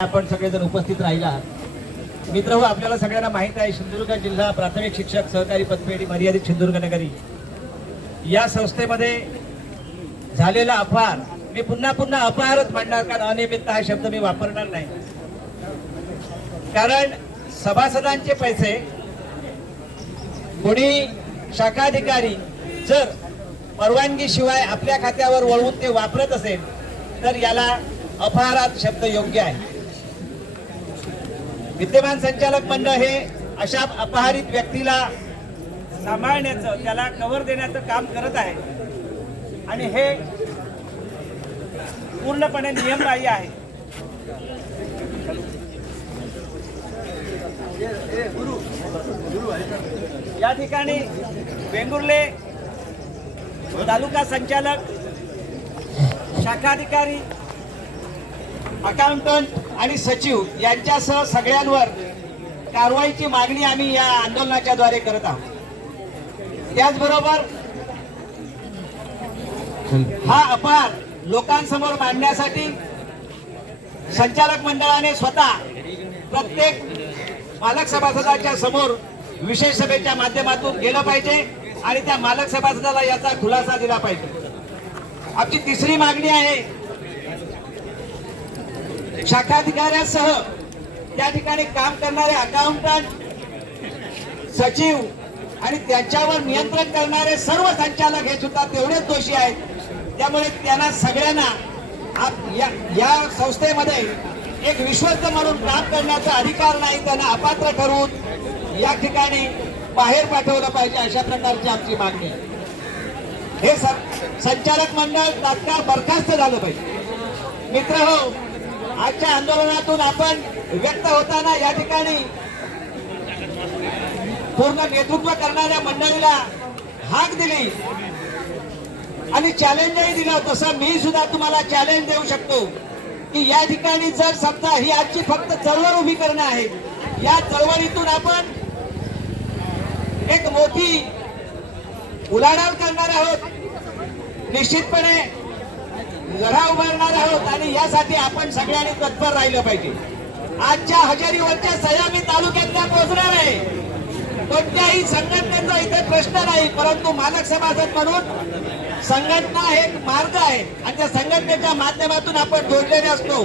आपण सगळेजण उपस्थित राहिला मित्र हो. आपल्याला सगळ्यांना माहित आहे सिंधुदुर्ग जिल्हा प्राथमिक शिक्षक सहकारी पतपेढी मर्यादित सिंधुदुर्ग नगरी या संस्थेमध्ये झालेला अपहार, मी पुन्हा पुन्हा अपहारच म्हणणार, कारण अनियमितता हा शब्द मी वापरणार नाही. कारण सभासदांचे पैसे कोणी शाखाधिकारी जर परवानगी शिवाय आपल्या खात्यावर वळवून ते वापरत असेल तर याला अपहारात शब्द योग्य आहे. विद्यमान संचालक मंडळ हे अशा अपहारित व्यक्तीला सांभाळण्याचं, त्याला कव्हर देण्याचं काम करत आहे आणि हे पूर्णपणे नियमबाह्य आहे. या ठिकाणी वेंगुर्ले तालुका संचालक, शाखाधिकारी, अकाउंटंट आणि सचिव यांच्यासह सगळ्यांवर कारवाईची मागणी आम्ही या आंदोलनाच्या द्वारे करत आहोत. त्याचबरोबर हा अपहार लोकांसमोर मांडण्यासाठी संचालक मंडळाने स्वतः प्रत्येक मालक सभासदाच्या समोर विशेष सभेच्या माध्यमातून गेलं पाहिजे आणि त्या मालक सभासदाला याचा खुलासा दिला पाहिजे. आमची तिसरी मागणी आहे, शाखाधिकाऱ्यासह त्या ठिकाणी काम करणारे अकाउंटंट, सचिव आणि त्यांच्यावर नियंत्रण करणारे सर्व संचालक हे सुद्धा तेवढेच दोषी आहेत. त्यामुळे त्यांना सगळ्यांना या संस्थेमध्ये एक विश्वस्त म्हणून काम करण्याचा अधिकार नाही, त्यांना अपात्र ठरवून या ठिकाणी बाहेर पाठवलं पाहिजे, अशा प्रकारची आमची मागणी आहे. हे संचालक मंडळ तात्काळ बरखास्त झालं पाहिजे. मित्र हो, आजच्या आंदोलनातून आपण व्यक्त होताना या ठिकाणी पूर्ण नेतृत्व करणाऱ्या मंडळीला हाक दिली आणि चॅलेंजही दिलं. तसं मी सुद्धा तुम्हाला चॅलेंज देऊ शकतो की या ठिकाणी जर समजा ही आजची फक्त चळवळ उभी करणं आहे, या चळवळीतून आपण एक मोठी उलाढाल करणार आहोत, निश्चितपणे लढा उभारणार आहोत आणि यासाठी आपण सगळ्यांनी तत्पर राहिलं पाहिजे. आजच्या हजेरीवरच्या सह्या मी तालुक्यातल्या पोहोचणार आहे. कोणत्याही संघटनेचा इथे प्रश्न नाही, परंतु मालक सभासद म्हणून संघटना हे एक मार्ग आहे आणि त्या संघटनेच्या माध्यमातून आपण जोडलेले असतो.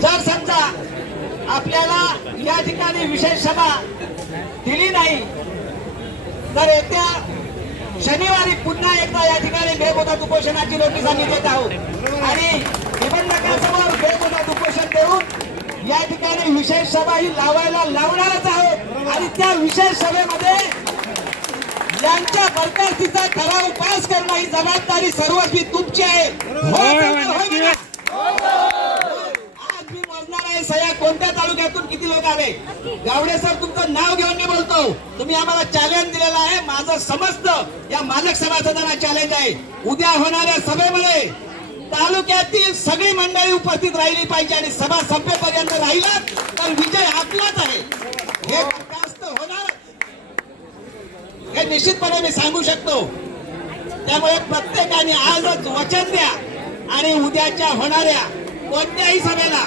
जर समजा आपल्याला या ठिकाणी विशेष सभा दिली नाही तर येत्या शनिवारी पुन्हा एकदा या ठिकाणी बेमुदत उपोषणाची नोटीस आम्ही देत आहोत आणि निबंधकांसमोर बेमुदत उपोषण देऊन या ठिकाणी विशेष सभा ही लावायला लावणारच आहोत आणि त्या विशेष सभेमध्ये यांच्या बरखास्तीचा ठराव पास करणं ही जबाबदारी सर्वस्वी तुमची आहे. आज मी मोजणार आहे सह्या कोणत्या तालुक्यातून किती लोक आले. गावडे सर, तुमचं नाव घेऊन मी बोलतो. तुम्ही आम्हाला चॅलेंज दिलेलं आहे. माझं समस्त या मालक सभासदांना चॅलेंज आहे, उद्या होणाऱ्या सभेमध्ये तालुक्यातील सगळी मंडळी उपस्थित राहिली पाहिजे आणि सभा संपेपर्यंत राहिला तर विजय आपलाच आहे. हे बरखास्त होणार हे निश्चितपणे मी सांगू शकतो. त्यामुळे प्रत्येकाने आजच वचन द्या आणि उद्याच्या होणाऱ्या कोणत्याही सभेला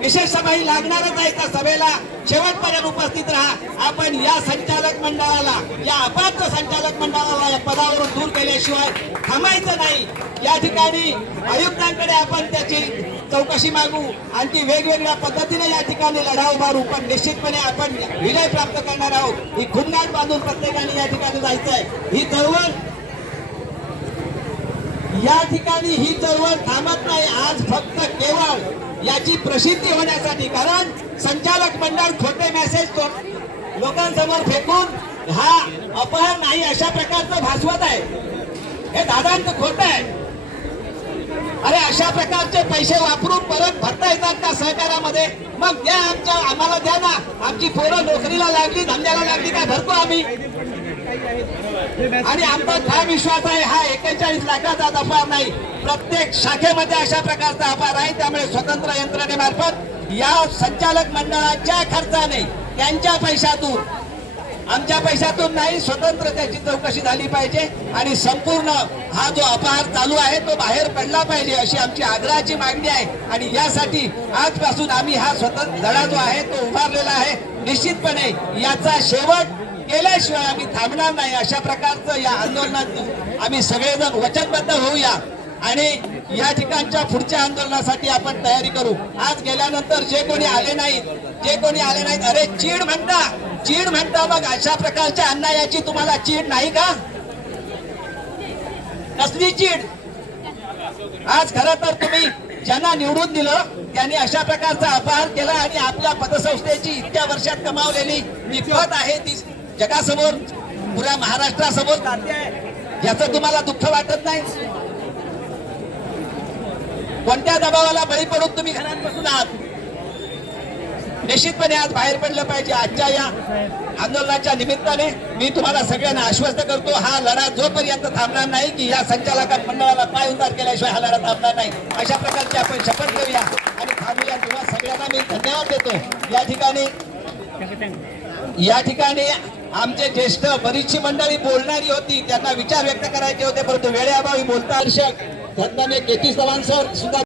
विशेष सभा ही लागणारच आहे. त्या सभेला शेवटपर्यंत उपस्थित राहा. आपण या संचालक मंडळाला, या अपात्र संचालक मंडळाला या पदावरून दूर केल्याशिवाय थांबायचं नाही. या ठिकाणी आयुक्तांकडे आपण त्याची चौकशी मागू, आणखी वेगवेगळ्या पद्धतीने या ठिकाणी लढा उभारू, पण निश्चितपणे आपण विजय प्राप्त करणार आहोत. ही खुन्नाट बांधून प्रत्येकाने या ठिकाणी जायचं आहे. ही चळवळ या ठिकाणी ही चळवळ थांबत नाही. आज फक्त केवळ याची प्रसिद्धी होण्यासाठी, कारण संचालक मंडळ खोटे मेसेज लोकांसमोर फेकून हा अपहार नाही अशा प्रकारचं भासवत आहे. हे दादांचं खोटं आहे. अरे अशा प्रकारचे पैसे वापरून परत भरता येतात का सहकारामध्ये? मग द्या, आम्हाला द्या ना. आमची पोरं नोकरीला लागली, धंद्याला लागली, काय भरतो आम्ही. आणि आमचा ठाम विश्वास आहे हा 41 लाखाचा अपहार नाही, प्रत्येक शाखेमध्ये अशा प्रकारचा अपहार आहे. त्यामुळे स्वतंत्र यंत्रणेमार्फत या संचालक मंडळाच्या खर्चाने, त्यांच्या पैशातून आमच्या पैशातून नाही, स्वतंत्र त्याची चौकशी झाली पाहिजे आणि संपूर्ण हा जो अपहार चालू आहे तो बाहेर पडला पाहिजे अशी आमची आग्रहाची मागणी आहे. आणि यासाठी आजपासून आम्ही हा स्वतंत्र लढा जो आहे तो उभारलेला आहे. निश्चितपणे याचा शेवट केल्याशिवाय आम्ही थांबणार नाही. अशा प्रकारचं या आंदोलनात आम्ही सगळेजण वचनबद्ध होऊया आणि या ठिकाणच्या पुढच्या आंदोलनासाठी आपण तयारी करू. आज गेल्यानंतर जे कोणी आले नाहीत अरे चीड म्हणता मग अशा प्रकारच्या अन्यायाची तुम्हाला चीड नाही का? कसली चीड? आज खरं तर तुम्ही ज्यांना निवडून दिलं त्यांनी अशा प्रकारचा अपहार केला आणि आपल्या पतसंस्थेची इतक्या वर्षात कमावलेली मिळकत आहे ती जगासमोर, पुऱ्या महाराष्ट्रासमोर काढते आहे. याचं तुम्हाला दुःख वाटत नाही? कोणत्या दबावाला बळी पडून तुम्ही घरात बसून आहात? निश्चितपणे आज बाहेर पडलं पाहिजे. आजच्या या आंदोलनाच्या निमित्ताने मी तुम्हाला सगळ्यांना आश्वस्त करतो, हा लढा जोपर्यंत थांबणार नाही की या संचालक मंडळाला पाय उतार केल्याशिवाय हा लढा थांबणार नाही. अशा प्रकारची आपण शपथ घेऊया आणि थांबूया. तुम्हा सगळ्यांना मी धन्यवाद देतो. या ठिकाणी आमचे ज्येष्ठ बरीचशी मंडळी बोलणारी होती, त्यांना विचार व्यक्त करायचे होते परंतु वेळेअभावी बोलता धन्यवाद केती चव्हाण सर सुद्धा